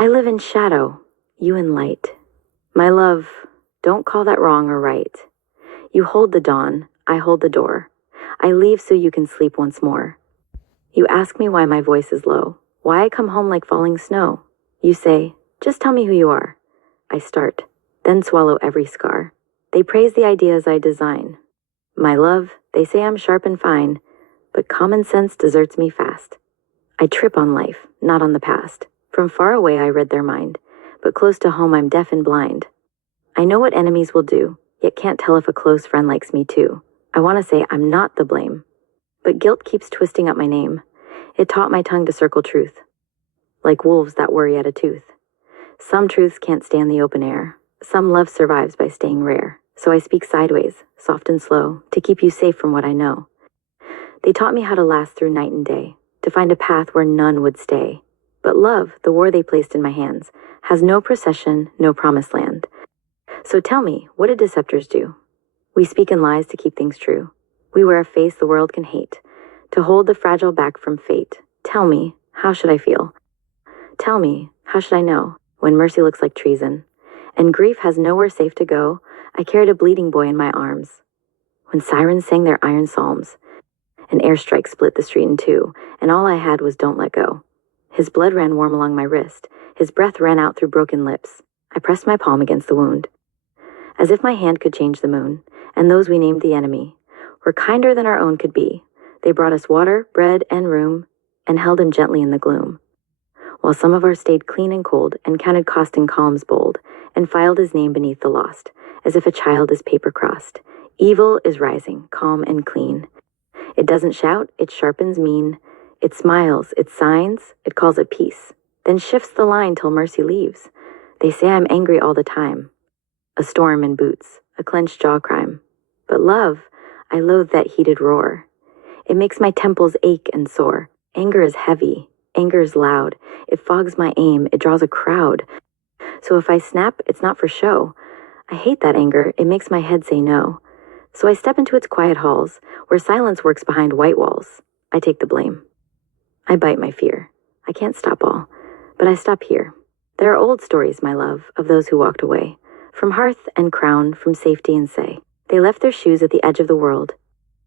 I live in shadow, you in light. My love, don't call that wrong or right. You hold the dawn, I hold the door. I leave so you can sleep once more. You ask me why my voice is low, why I come home like falling snow. You say, just tell me who you are. I start, then swallow every scar. They praise the ideas I design. My love, they say I'm sharp and fine, but common sense deserts me fast. I trip on life, not on the past. From far away I read their mind, but close to home I'm deaf and blind. I know what enemies will do, yet can't tell if a close friend likes me too. I want to say I'm not the blame, but guilt keeps twisting up my name. It taught my tongue to circle truth, like wolves that worry at a tooth. Some truths can't stand the open air. Some love survives by staying rare. So I speak sideways, soft and slow, to keep you safe from what I know. They taught me how to last through night and day, to find a path where none would stay. But love, the war they placed in my hands, has no procession, no promised land. So tell me, what do deceptors do? We speak in lies to keep things true. We wear a face the world can hate, to hold the fragile back from fate. Tell me, how should I feel? Tell me, how should I know, when mercy looks like treason, and grief has nowhere safe to go? I carried a bleeding boy in my arms. When sirens sang their iron psalms, an airstrike split the street in two, and all I had was don't let go. His blood ran warm along my wrist. His breath ran out through broken lips. I pressed my palm against the wound, as if my hand could change the moon, and those we named the enemy were kinder than our own could be. They brought us water, bread, and room, and held him gently in the gloom, while some of ours stayed clean and cold, and counted cost in columns bold, and filed his name beneath the lost, as if a child is paper crossed. Evil is rising, calm and clean. It doesn't shout, it sharpens mean. It smiles, it signs, it calls it peace, then shifts the line till mercy leaves. They say I'm angry all the time, a storm in boots, a clenched jaw crime. But love, I loathe that heated roar. It makes my temples ache and sore. Anger is heavy, anger is loud. It fogs my aim, it draws a crowd. So if I snap, it's not for show. I hate that anger, it makes my head say no. So I step into its quiet halls, where silence works behind white walls. I take the blame. I bite my fear. I can't stop all, but I stop here. There are old stories, my love, of those who walked away, from hearth and crown, from safety and say. They left their shoes at the edge of the world,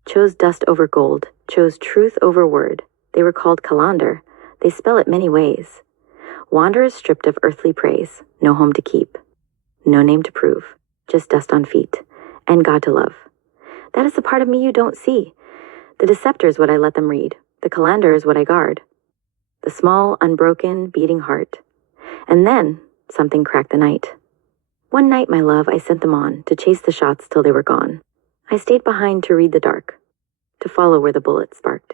chose dust over gold, chose truth over word. They were called Kalandar. They spell it many ways. Wanderers stripped of earthly praise, no home to keep, no name to prove, just dust on feet, and God to love. That is the part of me you don't see. The deceptor is what I let them read. The Kalandar is what I guard. The small, unbroken, beating heart. And then, something cracked the night. One night, my love, I sent them on, to chase the shots till they were gone. I stayed behind to read the dark, to follow where the bullets sparked.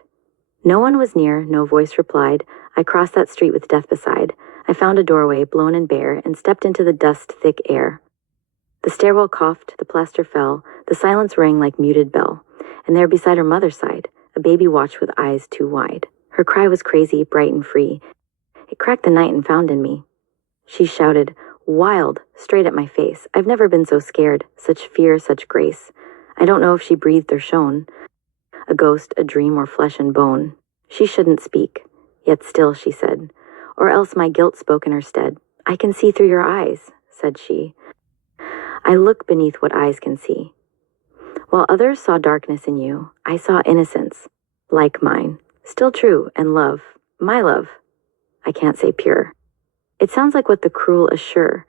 No one was near, no voice replied. I crossed that street with death beside. I found a doorway, blown and bare, and stepped into the dust-thick air. The stairwell coughed, the plaster fell, the silence rang like muted bell. And there beside her mother's side, a baby watched with eyes too wide. Her cry was crazy, bright and free. It cracked the night and found in me. She shouted, wild, straight at my face. I've never been so scared, such fear, such grace. I don't know if she breathed or shone, a ghost, a dream, or flesh and bone. She shouldn't speak, yet still she said, or else my guilt spoke in her stead. I can see through your eyes, said she. I look beneath what eyes can see. While others saw darkness in you, I saw innocence, like mine, still true, and love, my love. I can't say pure. It sounds like what the cruel assure.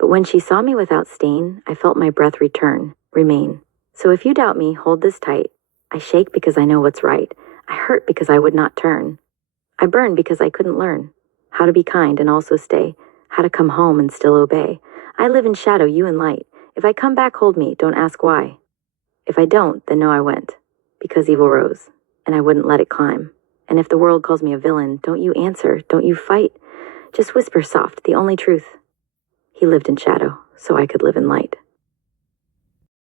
But when she saw me without stain, I felt my breath return, remain. So if you doubt me, hold this tight. I shake because I know what's right. I hurt because I would not turn. I burn because I couldn't learn how to be kind and also stay, how to come home and still obey. I live in shadow, you in light. If I come back, hold me, don't ask why. If I don't, then know I went, because evil rose, and I wouldn't let it climb. And if the world calls me a villain, don't you answer, don't you fight. Just whisper soft, the only truth. He lived in shadow, so I could live in light.